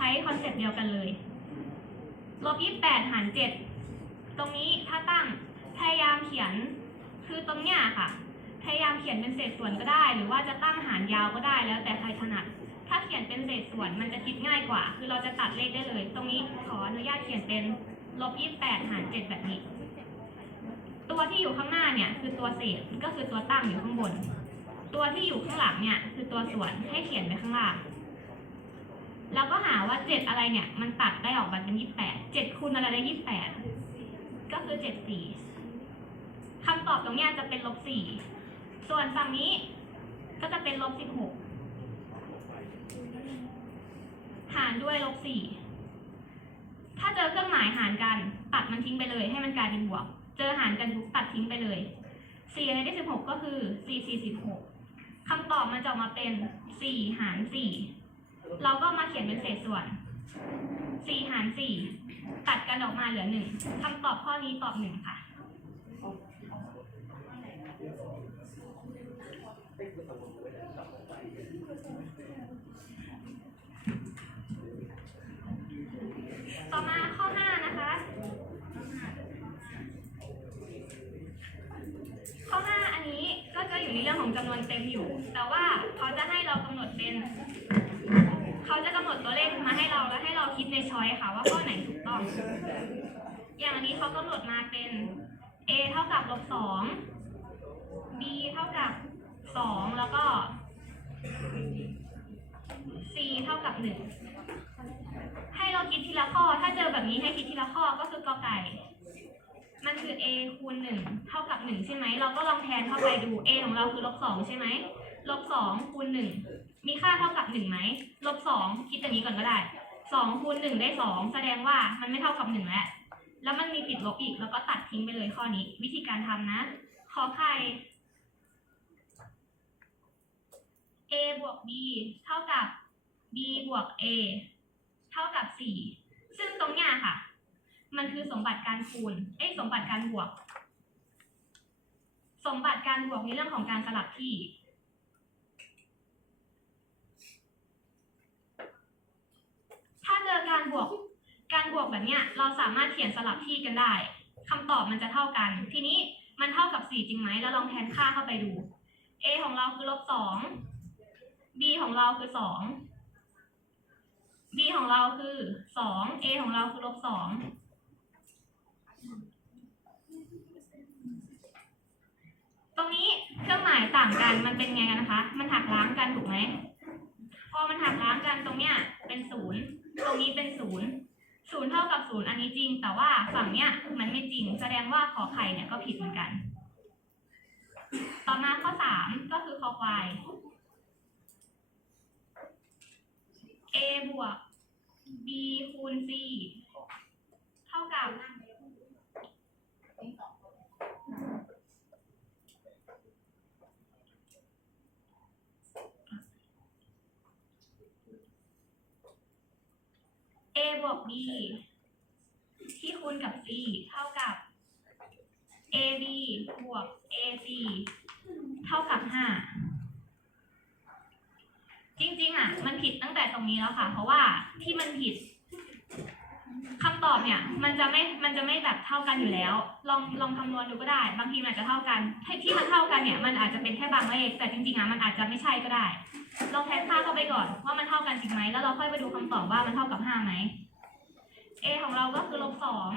ใช้คอนเซปต์เดียวกันเลยลบยี่แปดหารเจ็ดตรงนี้ถ้าตั้งพยายามเขียนคือตรงเนี้ยค่ะ พยายามเขียนเป็นเศษส่วนก็ได้ หรือว่าจะตั้งหารยาวก็ได้แล้วแต่ใครถนัด ถ้าเขียนเป็นเศษส่วนมันจะคิดง่ายกว่า คือเราจะตัดเลขได้เลย ตรงนี้ขออนุญาตเขียนเป็นลบยี่แปดหารเจ็ดแบบนี้ ตัวที่อยู่ข้างหน้าเนี่ยคือตัวเศษก็คือตัวตั้งอยู่ข้างบน ตัวที่อยู่ข้างหลังเนี่ยคือตัวส่วนให้เขียนไปข้างล่าง ว่าเจ็ดอะไรเนี่ย มันตัดได้ออกมาเป็นยี่แปดเจ็ดคูณอะไรได้ยี่แปดก็คือเจ็ดสี่คำตอบตรงนี้จะเป็นลบสี่ส่วนฝั่งนี้ก็จะเป็นลบสิบหกหารด้วยลบสี่ถ้าเจอเครื่องหมายหารกัน ตัดมันทิ้งไปเลย ให้มันกลายเป็นบวก เจอหารกันตัดทิ้งไปเลยสี่อะไรได้สิบหกก็คือสี่สี่สิบหกคำตอบมันจะออกมาเป็นสี่หารสี่ เราก็มาเขียนเป็นเศษส่วน 4 หาร 4 ตัดกันออกมาเหลือ 1คำตอบข้อนี้ตอบ 1 ค่ะ ต่อมาข้อ 5 นะคะ ข้อ 5 อันนี้ก็จะอยู่ในเรื่องของจำนวนเต็มอยู่ แต่ว่าเขาจะให้เรากำหนดเป็น แล้วให้เราคิดในช้อยค่ะ ว่าข้อไหนถูกต้อง อย่างอันนี้เขากำหนดมาเป็น a เท่ากับลบสอง b เท่ากับสองแล้วก็ c เท่ากับหนึ่งให้เราคิดทีละข้อ ถ้าเจอแบบนี้ให้คิดทีละข้อก็คือกอไก่ มันคือ a คูณหนึ่งเท่ากับหนึ่งใช่ไหม เราก็ลองแทนเข้าไปดู a ของเราคือลบสองใช่ไหมลบสองคูณหนึ่งมีค่าเท่ากับหนึ่งไหมลบสองคิดอย่างนี้ก่อนก็ได้ สองคูณหนึ่งได้สองแสดงว่ามันไม่เท่ากับหนึ่งแล้ว แล้วมันมีติดลบอีก แล้วก็ตัดทิ้งไปเลยข้อนี้ วิธีการทำนะ ขอไข่ a บวก b เท่ากับ b บวก a เท่ากับสี่ซึ่งตรงเนี้ยค่ะ มันคือสมบัติการคูณ เอ้สมบัติการบวก สมบัติการบวกในเรื่องของการสลับที่ ถ้าเจอการบวก การบ วกแบเนี้ยเราสามารถเขียนสลับที่กันได้คำตอบมันจะเท่ากัน ทีนี้มันเท่ากับ 4 จริงไหมแล้วลองแทนค่าเข้าไปดู a ของเราคือลบ 2 b ของเราคือ 2 b ของเราคือ 2 a ของเราคือลบ 2ตรงนี้เครื่องหมายต่างกันมันเป็นไงกันนะคะ มันหักล้างกันถูกไหม พอมันหักล้างกันตรงเนี้ยเป็นศูนย์ ตรงนี้เป็นศูนย์ ศูนย์เท่ากับศูนย์อันนี้จริง แต่ว่าฝั่งเนี้ยมันไม่จริง แสดงว่าขอไข่เนี่ยก็ผิดเหมือนกัน ต่อมาข้อสามก็คือคอควาย a บวก b คูณ c เท่ากับ a บวก b ที่คูณกับ c เท่ากับ ab บวก ac เท่ากับ5จริงๆอะ มันผิดตั้งแต่ตรงนี้แล้วค่ะ เพราะว่าที่มันผิดคำตอบเนี่ย มันจะไม่มันจะไม่แบบเท่ากันอยู่แล้ว ลองลองคำนวณดูก็ได้ บางทีมันอาจจะเท่ากันที่ที่มันเท่ากันเนี่ย มันอาจจะเป็นแค่บางเลขแต่จริงๆอะมันอาจจะไม่ใช่ก็ได้ ลองแทนค่าเข้าไปก่อนว่ามันเท่ากันจริงไหมแล้วเราค่อยไปดูคำตอบว่ามันเท่ากับห้าไหม a ของเราก็คือลบสอง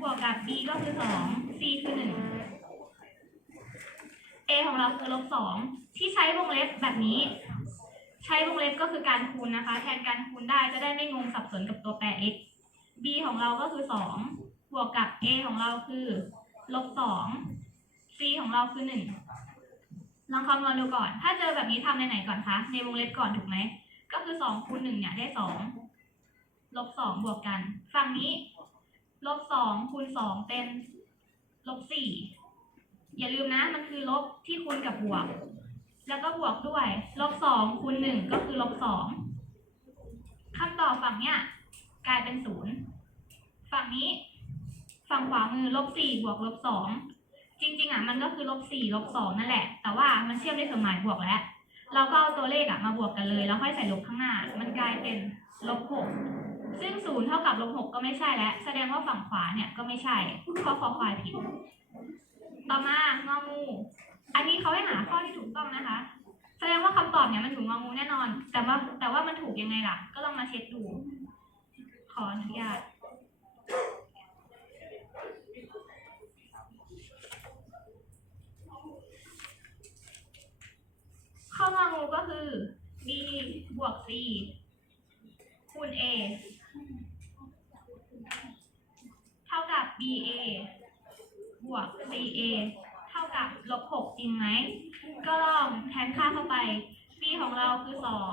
บวกกับ b ก็คือสอง c คือหนึ่ง a ของเราคือลบสองที่ใช้วงเล็บแบบนี้ ใช้วงเล็บก็คือการคูณนะคะ แทนการคูณได้จะได้ไม่งงสับสนกับตัวแปร x b ของเราก็คือสองบวกกับ a ของเราคือลบสอง c ของเราคือหนึ่งลองคำนวณดูก่อน ถ้าเจอแบบนี้ทำในไหนก่อนคะ ในวงเล็บก่อนถูกไหม ก็คือสองคูณหนึ่งเนี่ยได้สอง ลบสองบวกกัน ฝั่งนี้ลบสองคูณสองเป็นลบสี่อย่าลืมนะมันคือลบที่คูณกับบวก แล้วก็บวกด้วยลบสองคูณหนึ่งก็คือลบสองคำตอบฝั่งเนี้ยกลายเป็นศูนย์ฝั่งนี้ฝั่งขวามือลบสี่บวกลบสองจริง ๆอะมันก็คือลบสี่ลบสองนั่นแหละ แต่ว่ามันเชื่อมด้วยเครื่องหมายบวกแล้ว เราก็เอาตัวเลขอะมาบวกกันเลย แล้วค่อยใส่ลบข้างหน้า มันกลายเป็นลบหก ซึ่งศูนย์เท่ากับลบหกก็ไม่ใช่แล้ว แสดงว่าฝั่งขวาเนี่ยก็ไม่ใช่เพราะคอควายผิด ต่อมางองู อันนี้เขาให้หาข้อที่ถูกต้องนะคะ แสดงว่าคำตอบเนี่ยมันถูกงองูแน่นอน แต่ว่าแต่ว่ามันถูกยังไงล่ะ ก็ลองมาเช็คดู ขออนุญาตข้ององูก็คือ b บวก c คูณ a เท่ากับ ba บวก ca เท่ากับลบหกจริงไหม ก็ลองแทนค่าเข้าไป b ของเราคือสอง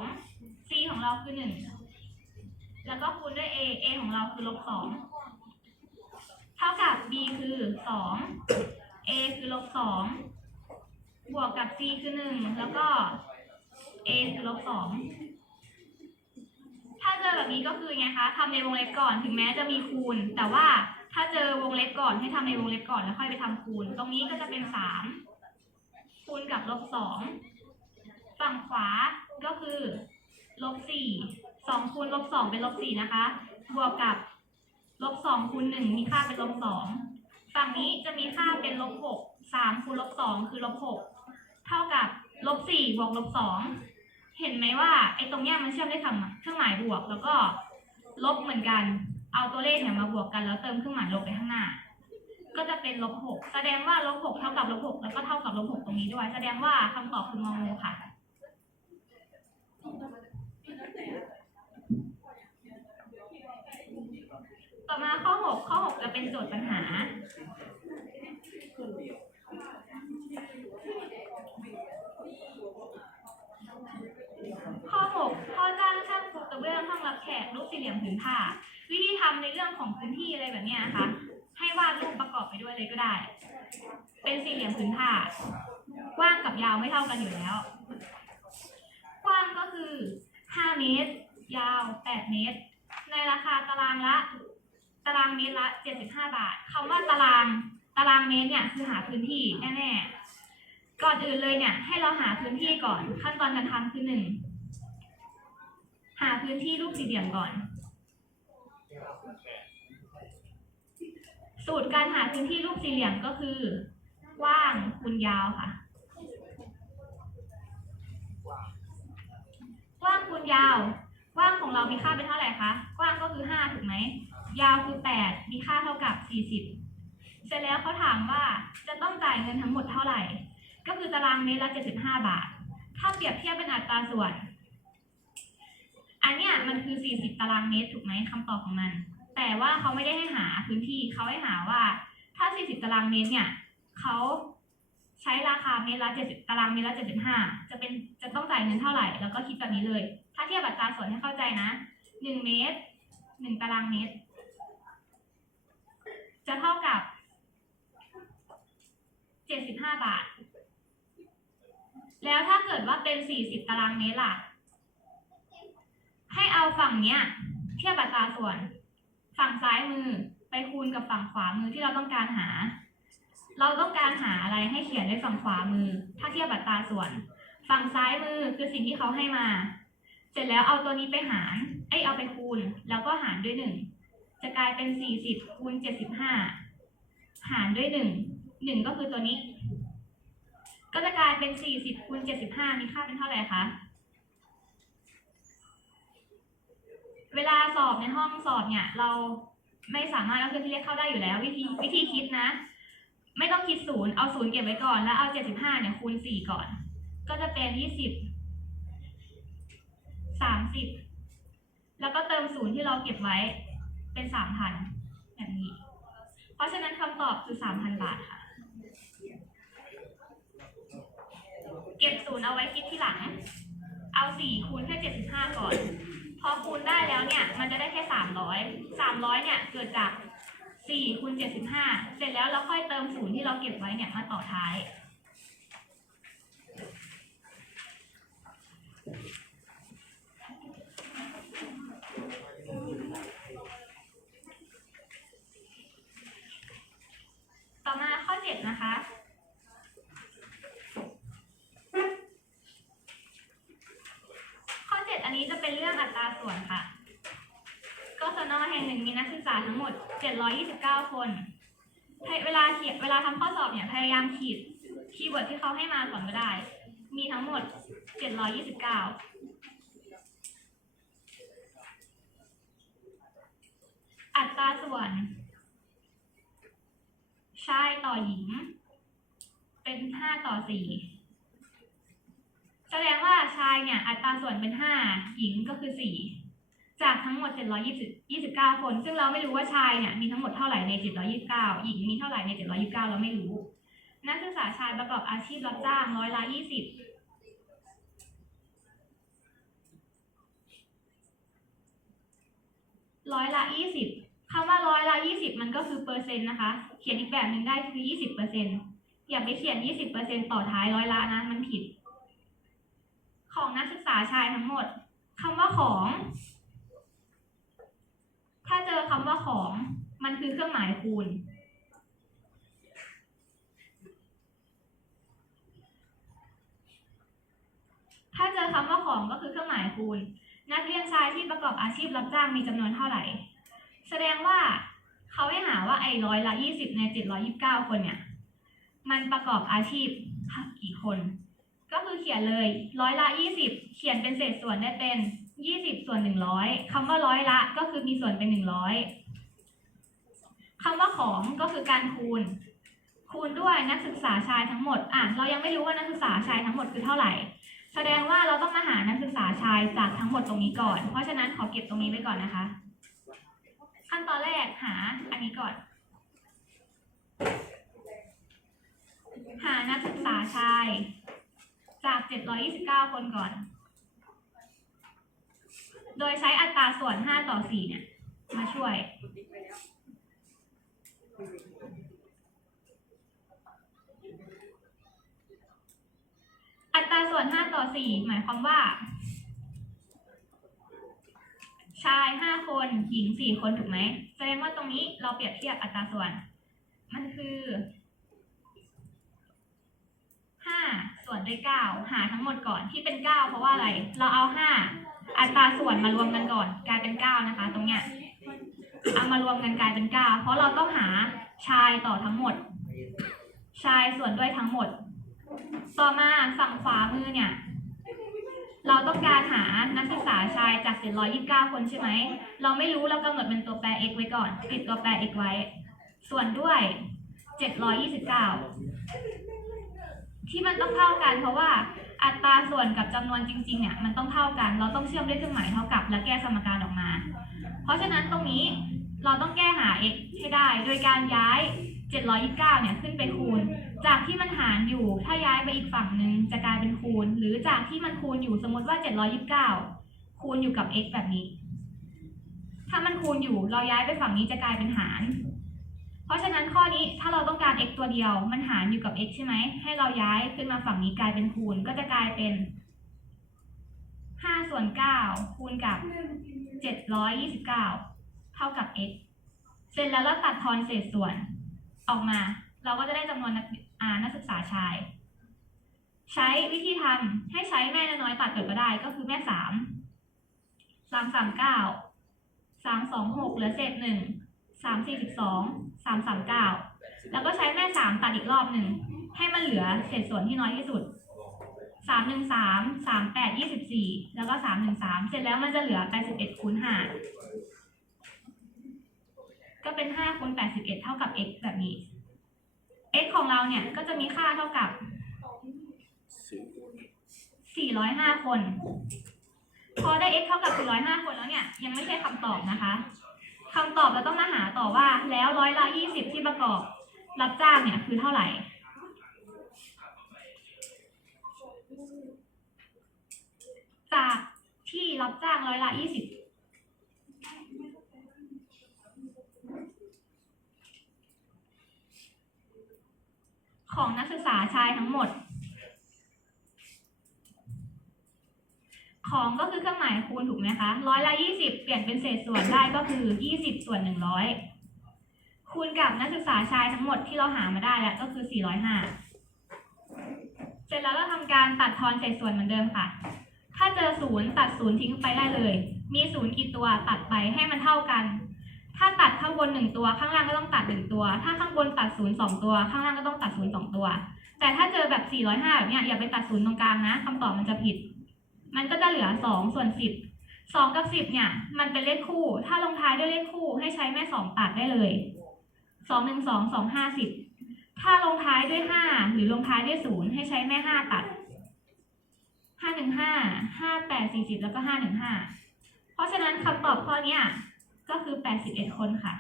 c ของเราคือหนึ่ง แล้วก็คูณด้วย a a ของเราคือลบสอง เท่ากับ b คือสอง a คือลบสอง บวกกับ c คือหนึ่ง แล้วก็ a คือลบสองถ้าเจอแบบนี้ก็คือไงคะทำในวงเล็บก่อนถึงแม้จะมีคูณ แต่ว่า ถ้าเจอวงเล็บก่อนให้ทำในวงเล็บก่อนแล้วค่อยไปทำคูณ ตรงนี้ก็จะเป็นสามคูณกับลบสองฝั่งขวาก็คือลบสี่สองคูณลบสองเป็นลบสี่นะคะ บวกกับลบสองคูณหนึ่งมีค่าเป็นลบสองฝั่งนี้จะมีค่าเป็นลบหกสามคูณลบสองคือลบหกเท่ากับลบสี่บวกลบสองเห็นไหมว่าไอ้ตรงเนี้ยมันเชื่อมด้วยคำเครื่องหมายบวกแล้วก็ลบเหมือนกัน เอาตัวเลขเนี่ยมาบวกกันแล้วเติมเครื่องหมายลบไปข้างหน้า ก็จะเป็นลบหกแสดงว่าลบหกเท่ากับลบหกแล้วก็เท่ากับลบหกตรงนี้ด้วย แสดงว่าคำตอบคืององูค่ะ ต่อมาข้อ6ข้อ6จะเป็นโจทย์ปัญหาข้อ6ข้อจ้างช่างปูกระเบื้องห้องรับแขกรูปสี่เหลี่ยมผืนผ้า วิธีทำในเรื่องของพื้นที่อะไรแบบเนี้ยนะคะ ให้วาดรูปประกอบไปด้วยเลยก็ได้ เป็นสี่เหลี่ยมผืนผ้ากว้างกับยาวไม่เท่ากันอยู่แล้ว กว้างก็คือ 5 เมตร ยาว 8 เมตร ในราคาตารางละ ตารางเมตรละ 75 บาทคำว่าตารางตารางเมตรเนี่ยคือหาพื้นที่แน่ๆ ก่อนอื่นเลยเนี่ย ให้เราหาพื้นที่ก่อน ขั้นตอนการทำคือหนึ่งหาพื้นที่รูปสี่เหลี่ยมก่อน สูตรการหาพื้นที่รูปสี่เหลี่ยมก็คือกว้างคูณยาวค่ะกว้างคูณยาวกว้างของเรามีค่าเป็นเท่าไหร่คะกว้างก็คือ5ถูกไหมยาวคือ8มีค่าเท่ากับ40เสร็จแล้วเขาถามว่าจะต้องจ่ายเงินทั้งหมดเท่าไหร่ ก็คือตารางเมตรละ75 บาท ถ้าเปรียบเทียบเป็นอัตราส่วน อันเนี้ยมันคือ 40 ตารางเมตรถูกไหมคำตอบของมัน แต่ว่าเขาไม่ได้ให้หาพื้นที่เขาให้หาว่า ถ้า 40 ตารางเมตรเนี่ยเขาใช้ราคาเมตรละ70 ตารางเมตรละ75 จะเป็นจะต้องจ่ายเงินเท่าไหร่ แล้วก็คิดแบบนี้เลย ถ้าเทียบอัตราส่วนให้เข้าใจนะ1เมตร1ตารางเมตร จะเท่ากับ 75 บาท แล้วถ้าเกิดว่าเป็น 40 ตารางเมตรล่ะ ให้เอาฝั่งเนี้ยเทียบอัตราส่วน ฝั่งซ้ายมือไปคูณกับฝั่งขวามือที่เราต้องการหา เราต้องการหาอะไรให้เขียนด้วยฝั่งขวามือ ถ้าเทียบอัตราส่วน ฝั่งซ้ายมือคือสิ่งที่เขาให้มา เสร็จแล้วเอาตัวนี้ไปหารเอ้เอาไปคูณ แล้วก็หารด้วยหนึ่งจะกลายเป็น40คูณ75หารด้วยหนึ่งหนึ่งก็คือตัวนี้ ก็จะกลายเป็น40คูณ75มีค่าเป็นเท่าไหร่คะ เวลาสอบในห้องสอบเนี่ย เราไม่สามารถเอาเครื่องที่เลขเข้าได้อยู่แล้ว วิธีวิธีคิดนะ ไม่ต้องคิดศูนย์เอาศูนย์เก็บไว้ก่อนแล้วเอา75เนี่ยคูณ4ก่อน ก็จะเป็น20 30แล้วก็เติมศูนย์ที่เราเก็บไว้เป็น3,000แบบนี้ เพราะฉะนั้นคำตอบคือ3,000บาทค่ะ เก็บศูนย์เอาไว้คิดที่หลัง เอา4คูณแค่75ก่อน พอคูณได้แล้วเนี่ย มันจะได้แค่สามร้อยสามร้อยเนี่ยเกิดจากสี่คูณเจ็ดสิบห้าเสร็จแล้วเราค่อยเติมศูนย์ที่เราเก็บไว้เนี่ยมาต่อท้าย ต่อมาข้อ 7 นะคะ ข้อ 7 อันนี้จะเป็นเรื่องอัตราส่วนค่ะ ศนแห่งหนึ่งมีนักศึกษา ทั้งหมด 729 คนเวลาเขียนเวลาทำข้อสอบเนี่ยพยายามขีดคีย์เวิร์ดที่เขาให้มาก่อนก็ได้ มีทั้งหมด 729 อัตราส่วน ชายต่อหญิง เป็น 5 ต่อ 4 แสดงว่าชายเนี่ย อัตราส่วนเป็น 5 หญิงก็คือ 4 จากทั้งหมด 729 คน ซึ่งเราไม่รู้ว่าชายเนี่ยมีทั้งหมดเท่าไหร่ใน 729 หญิงมีเท่าไหร่ใน 729 เราไม่รู้ นักศึกษาชายประกอบอาชีพรับจ้างร้อยละ20ร้อยละ20คำว่าร้อยละ20มันก็คือเปอร์เซ็นต์นะคะ เขียนอีกแบบหนึ่งได้คือ20เปอร์เซ็นต์อย่าไปเขียน20เปอร์เซ็นต์ต่อท้ายร้อยละนะมันผิด ของนักศึกษาชายทั้งหมด คำว่าของาเจอคำว่าของ มันคือเครื่องหมายคูณ ถ้าเจอคำว่าของก็คือเครื่องหมายคูณ นักเรียนชายที่ประกอบอาชีพรับจ้างมีจำนวนเท่าไหร่ แสดงว่าเขาให้หาว่าไอ้ร้อยละยี่สิบในเจ็ดร้อยิบเก้าคนเนี่ย มันประกอบอาชีพกี่คน ก็คือเขียนเลยร้อยละยี่สิบเขียนเป็นเศษส่วนได้เป็น ยี่สิบส่วนหนึ่งร้อยคำว่าร้อยละก็คือมีส่วนเป็นหนึ่งร้อยคำว่าของก็คือการคูณ คูณด้วยนักศึกษาชายทั้งหมดอะเรายังไม่รู้ว่านักศึกษาชายทั้งหมดคือเท่าไหร่ แสดงว่าเราต้องมาหานักศึกษาชายจากทั้งหมดตรงนี้ก่อน เพราะฉะนั้นขอเก็บตรงนี้ไว้ก่อนนะคะ ขั้นตอนแรกหาอันนี้ก่อน หานักศึกษาชายจาก 729 คนก่อน โดยใช้อัตราส่วน 5 ต่อ 4 เนี่ย มาช่วย อัตราส่วน 5 ต่อ 4 หมายความว่า ชาย 5 คน หญิง 4 คนถูกไหม แสดงว่าตรงนี้เราเปรียบเทียบอัตราส่วน มันคือ5ส่วนด้วย 9 หาทั้งหมดก่อนที่เป็น 9 เพราะว่าอะไร เราเอา 5 อัตราส่วนมารวมกันก่อนกลายเป็น9นะคะ ตรงเนี้ยเอามารวมกันกลายเป็น9เพราะเราต้องหาชายต่อทั้งหมด ชายส่วนด้วยทั้งหมด ต่อมาฝั่งขวามือเนี่ย เราต้องการหานักศึกษาชายจาก 729 คนใช่ไหม เราไม่รู้เรากำหนดเป็นตัวแปร x ไว้ก่อน ติดตัวแปร x ไว้ ส่วนด้วย 729 ที่มันต้องเท่ากันเพราะว่า อัตราส่วนกับจำนวนจริงๆเนี่ยมันต้องเท่ากัน เราต้องเชื่อมด้วยเครื่องหมายเท่ากับ และแก้สมการออกมา เพราะฉะนั้นตรงนี้เราต้องแก้หา x ให้ได้ โดยการย้าย 729 เนี่ยขึ้นไปคูณ จากที่มันหารอยู่ถ้าย้ายไปอีกฝั่งหนึ่งจะกลายเป็นคูณ หรือจากที่มันคูณอยู่สมมติว่า 729 คูณอยู่กับ x แบบนี้ ถ้ามันคูณอยู่เราย้ายไปฝั่งนี้จะกลายเป็นหาร เพราะฉะนั้นข้อนี้ถ้าเราต้องการ x ตัวเดียว มันหารอยู่กับ x ใช่ไหม ให้เราย้ายขึ้นมาฝั่งนี้กลายเป็นคูณ ก็จะกลายเป็น5ส่วน9คูณกับ 729 เท่ากับ x เสร็จแล้วเราตัดทอนเศษส่วนออกมา เราก็จะได้จำนวนนักนักศึกษาชาย ใช้วิธีทำให้ใช้แม่น้อยตัดเกิดก็ได้ก็คือแม่สามสามสามเก้าสามสองหกเหลือเศษหนึ่งสามสี่สิบสอง สามสามเก้าแล้วก็ใช้แม่สามตัดอีกรอบหนึ่งให้มันเหลือเศษส่วนที่น้อยที่สุดสามหนึ่งสามสามแปดยี่สิบสี่แล้วก็สามหนึ่งสามเสร็จแล้วมันจะเหลือแปดสิบเอ็ดคูณห้าก็เป็นห้าคูณแปดสิบเอ็ดเท่ากับ x แบบนี้ x ของเราเนี่ยก็จะมีค่าเท่ากับ405คน พอได้ x เท่ากับ405คนแล้วเนี่ย ยังไม่ใช่คำตอบนะคะ คำตอบเราต้องมาหาต่อว่าแล้วร้อยละ20ที่ประกอบ รับจ้างเนี่ยคือเท่าไหร่ จากที่รับจ้างร้อยละ20ของนักศึกษาชายทั้งหมด ของก็คือเครื่องหมายคูณถูกไหมคะร้อยละยี่สิบเปลี่ยนเป็นเศษส่วนได้ก็คือยี่สิบส่วนหนึ่งร้อยคูณกับนักศึกษาชายทั้งหมดที่เราหามาได้แล้วก็คือสี่ร้อยห้าเสร็จแล้วเราทำการตัดทอนเศษส่วนเหมือนเดิมค่ะ ถ้าเจอศูนย์ตัดศูนย์ทิ้งไปได้เลย มีศูนย์กี่ตัวตัดไปให้มันเท่ากัน ถ้าตัดข้างบนหนึ่งตัวข้างล่างก็ต้องตัดหนึ่งตัว ถ้าข้างบนตัดศูนย์สองตัว ข้างล่างก็ต้องตัดศูนย์สองตัว แต่ถ้าเจอแบบ405แบบเนี้ยอย่าไปตัดศูนย์ตรงกลางนะคำตอบมันจะผิด มันก็จะเหลือสองส่วนสิบสองกับสิบเนี่ย มันเป็นเลขคู่ ถ้าลงท้ายด้วยเลขคู่ให้ใช้แม่สองตัดได้เลยสองหนึ่งสองสองห้าสิบถ้าลงท้ายด้วยห้าหรือลงท้ายด้วยศูนย์ให้ใช้แม่ห้าตัดห้าหนึ่งห้าห้าแปดสี่สิบแล้วก็ห้าหนึ่งห้าเพราะฉะนั้นคำตอบข้อนี้ก็คือแปดสิบเอ็ดคนค่ะ